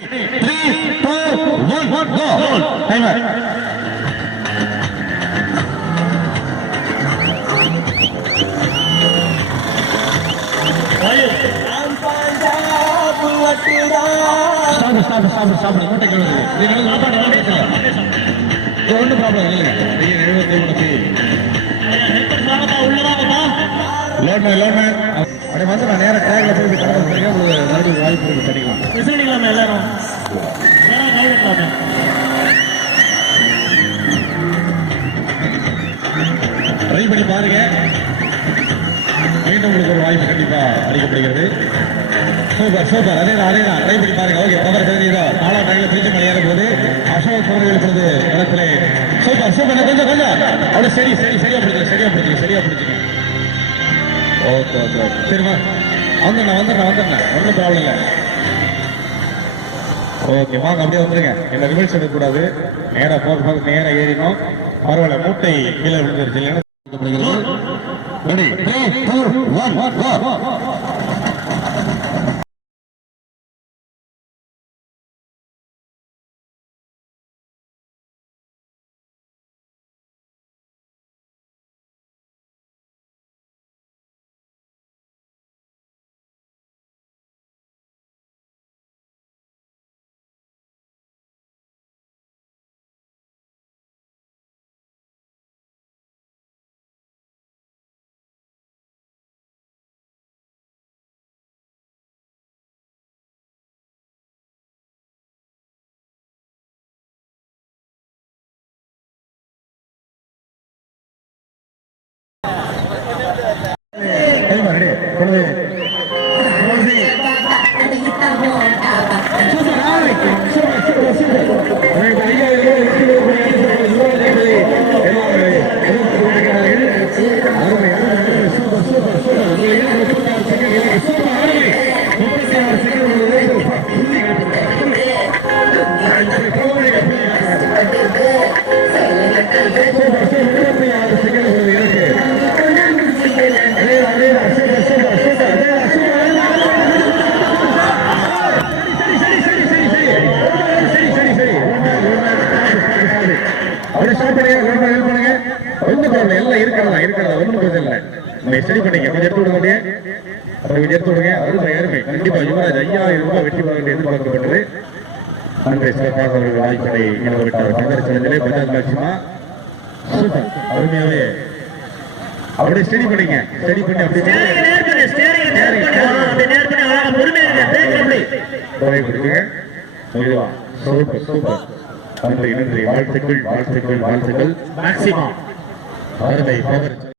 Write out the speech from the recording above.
3, 2, 1, go! Timer. Stop. மூட்டை கழுவுது. இது சாப்பாடு இது ஒன்றும் ப்ராப்ளம் இல்லைங்க. 73 லோட்மேன் அப்படி வந்து நான் நேரம் டேக்ல போய் கடந்து போறேன். உங்களுக்கு மறுபடியும் வாய்ப்பு இருக்கு பண்ணிக்கலாம். விசாரிக்கலாமே எல்லாரும் கைவிடலாமே. ட்ரை பண்ணி பாருங்க. மீண்டும் உங்களுக்கு ஒரு வாய்ப்பு கண்டிப்பா அளிக்கப்படுகிறது. சூப்பர் அதேதான் ட்ரை பண்ணி பாருங்க. ஓகே பவர் தெரியுதோ 4ஆம் டேக்ல பிரிச்சு மலையேற போது அசோக் அவர்கள் இப்பொழுது இடத்துல சூப்பர் கொஞ்சம் அவ்வளோ சரியா பிடிச்சிங்க. ஓகே சரிம்மா வந்துடுறேன் ஒன்றும் ப்ராப்ளம் இல்லை. ஓகே வாங்க அப்படியே வந்துருங்க. என்ன ரிவர்ஸ் எடுக்கக்கூடாது. நேராக போக நேராக ஏறினோம். பரவாயில்ல மூட்டை கீழே விழுந்துருச்சு இல்லைன்னா ரெடி 3, 2, 1 go! எல்லாம் இருக்கிறதா ஒன்றும் பிரச்சனை இல்லை. நம்ம ஸ்டடி பண்ணிக்க கொஞ்சம் எடுத்து விடுங்க. அருமை கண்டிப்பா யுவராஜ் 5000 ரூபாய் வெற்றி பெற வேண்டிய எதிர்பார்க்கப்பட்டது. அன்றைய சிறப்பாக வாய்ப்படை இழந்துவிட்டார். பங்கர் சிலந்திலே பஜாஜ் மேக்சிமா சூப்பர் அருமையாவே அப்படியே ஸ்டடி பண்ணி அப்படியே சூப்பர் நன்றி வாழ்த்துக்கள் மேக்சிமா அருமை